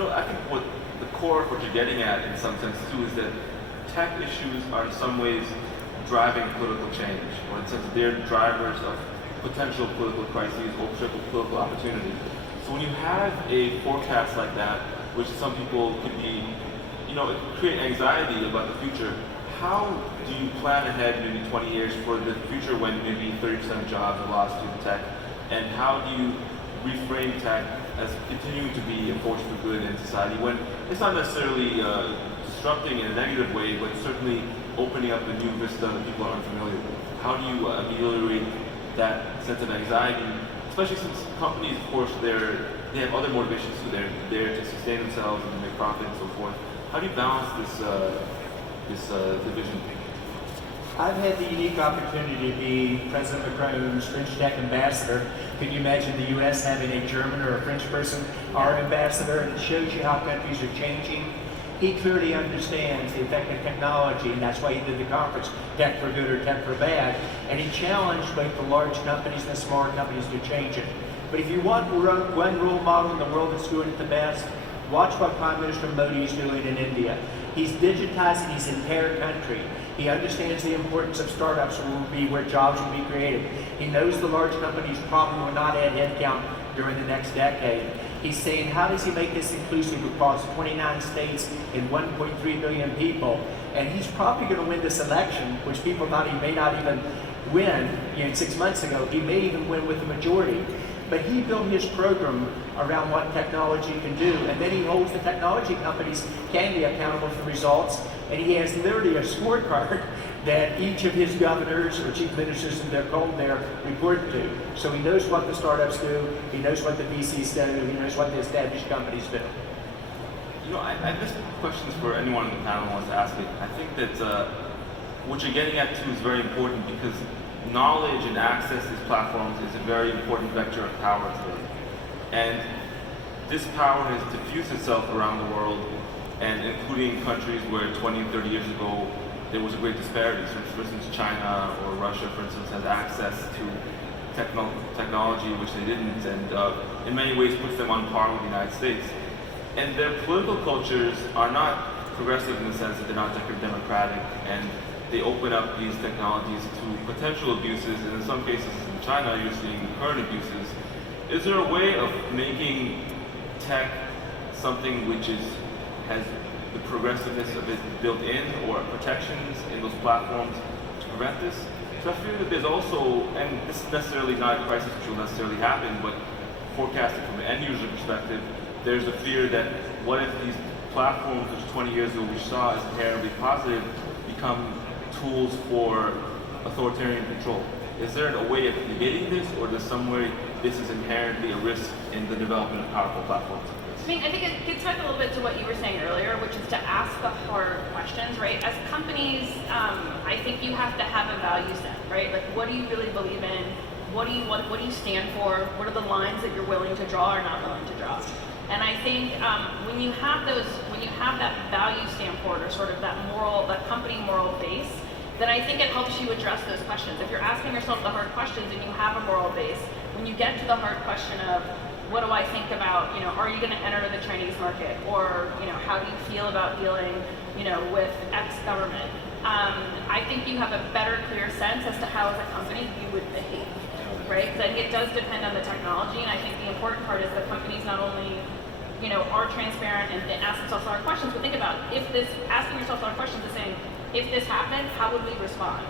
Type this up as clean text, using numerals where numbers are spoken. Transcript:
I think what the core of what you're getting at in some sense too is that tech issues are in some ways driving political change, or in the sense that they're drivers of potential political crises or potential political opportunity. So when you have a forecast like that, which some people could be, it could create anxiety about the future, how do you plan ahead maybe 20 years for the future when maybe 30% of jobs are lost due to tech? And how do you reframe tech as continuing to be a force for good in society when it's not necessarily disrupting in a negative way, but certainly opening up a new vista that people are unfamiliar with? How do you ameliorate that sense of anxiety, especially since companies, of course, they have other motivations too. They're there to sustain themselves and to make profit and so forth. How do you balance this division? I've had the unique opportunity to be President Macron's French Tech ambassador. Can you imagine the U.S. having a German or a French person, our ambassador? And it shows you how countries are changing. He clearly understands the effect of technology, and that's why he did the conference, Tech for Good or Tech for Bad. And he challenged both the large companies and the smaller companies to change it. But if you want one role model in the world that's doing it the best, watch what Prime Minister Modi is doing in India. He's digitizing his entire country. He understands the importance of startups where jobs will be created. He knows the large companies probably will not add headcount during the next decade. He's saying, how does he make this inclusive across 29 states and 1.3 billion people? And he's probably going to win this election, which people thought he may not even win 6 months ago. He may even win with the majority. But he built his program around what technology can do, and then he holds the technology companies can be accountable for results, and he has literally a scorecard that each of his governors or chief ministers in their code there report to. So he knows what the startups do, he knows what the VCs do, he knows what the established companies do. I just have questions for anyone on the panel who wants to ask it. I think that what you're getting at too is very important because knowledge and access to these platforms is a very important vector of power today. And this power has diffused itself around the world, and including countries where 20 and 30 years ago there was a great disparity. So for instance, China or Russia, for instance, has access to technology which they didn't, and in many ways puts them on par with the United States. And their political cultures are not progressive in the sense that they're not democratic, and they open up these technologies to potential abuses, and in some cases in China you're seeing current abuses. Is there a way of making tech something which has the progressiveness of it built in, or protections in those platforms to prevent this? So I feel that there's also, and this is necessarily not a crisis which will necessarily happen, but forecasted from an end user perspective, there's a fear that what if these platforms which 20 years ago we saw as inherently positive become tools for authoritarian control? Is there a way of negating this, or does some way this is inherently a risk in the development of powerful platforms? I think it gets back a little bit to what you were saying earlier, which is to ask the hard questions, right? As companies, I think you have to have a value set, right? Like, what do you really believe in? What do you stand for? What are the lines that you're willing to draw or not willing to draw? And I think when you have that value standpoint, or sort of that company moral base, then I think it helps you address those questions. If you're asking yourself the hard questions and you have a moral base, when you get to the hard question of, what do I think about, are you going to enter the Chinese market? Or, how do you feel about dealing, with X government? I think you have a better, clear sense as to how, as a company, you would behave, right? Because I think it does depend on the technology, and I think the important part is that companies not only, are transparent and ask themselves hard questions, but think about asking yourself hard questions is saying, if this happened, how would we respond?